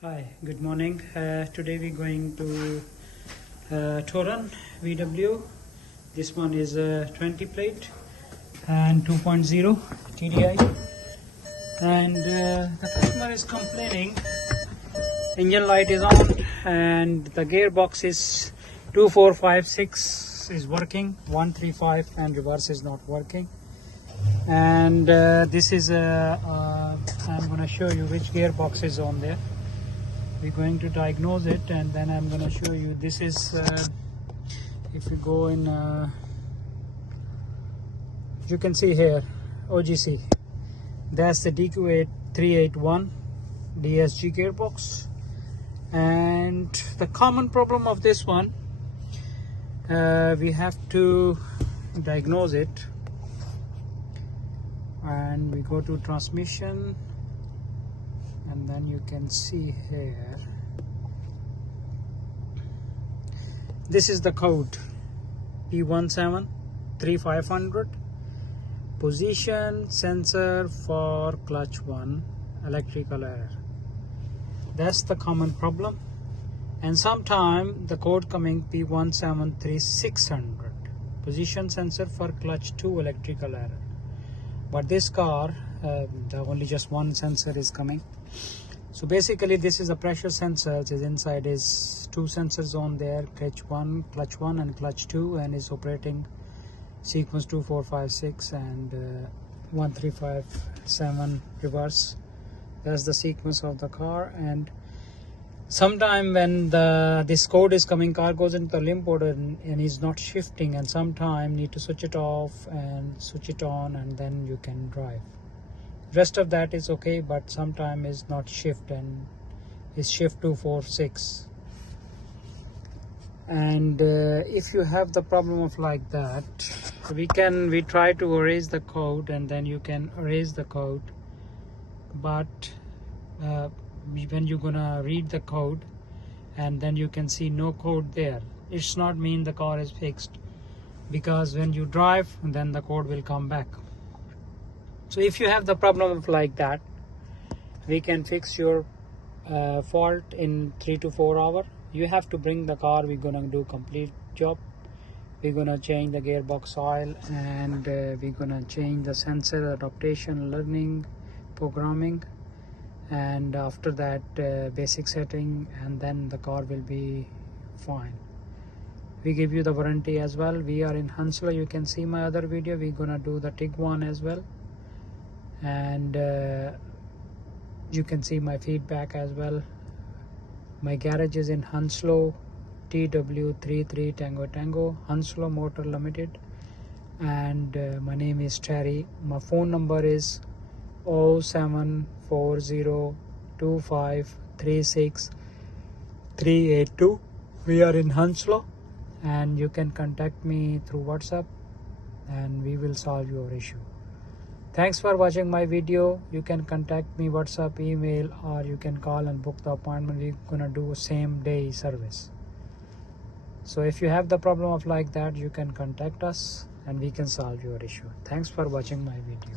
Hi, good morning. Today we're going to Touran VW. This one is a 20 plate and 2.0 TDI. And the customer is complaining engine light is on and the gearbox is 2456 is working, 135 and reverse is not working. And this is I'm going to show you which gearbox is on there. We're going to diagnose it and then I'm going to show you. This is if you go in you can see here OGC, that's the DQ381 DSG gearbox. And the common problem of this one, we have to diagnose it, and we go to transmission, and then you can see here this is the code P173500, position sensor for clutch 1, electrical error. That's the common problem. And sometime the code coming P173600, position sensor for clutch 2, electrical error. But this car the only just one sensor is coming. So basically this is a pressure sensor. Is inside is two sensors on there, clutch 1 and clutch 2, and is operating sequence 2456 and 1357 reverse. That's the sequence of the car. And sometime when this code is coming, car goes into the limp mode and is not shifting, and sometime need to switch it off and switch it on, and then you can drive. Rest of that is okay, but sometime is not shift and is shift 246. And if you have the problem of like that, we try to erase the code, and then you can erase the code. But when you're gonna read the code and then you can see no code there, it's not mean the car is fixed, because when you drive then the code will come back. So if you have the problem of like that, we can fix your fault in 3 to 4 hours. You have to bring the car. We're gonna do complete job. We're gonna change the gearbox oil, and we're gonna change the sensor adaptation, learning, programming, and after that basic setting, and then the car will be fine. We give you the warranty as well. We are in Heathrow. You can see my other video. We're gonna do the Tiguan as well, and you can see my feedback as well. My garage is in Heathrow, TW33 Tango, Heathrow Motor Limited, and my name is Terry. My phone number is 07402536382. We are in Heathrow, and you can contact me through WhatsApp and we will solve your issue. Thanks for watching my video. You can contact me WhatsApp, email, or you can call and book the appointment. We're gonna do same day service. So if you have the problem of like that, you can contact us and we can solve your issue. Thanks for watching my video.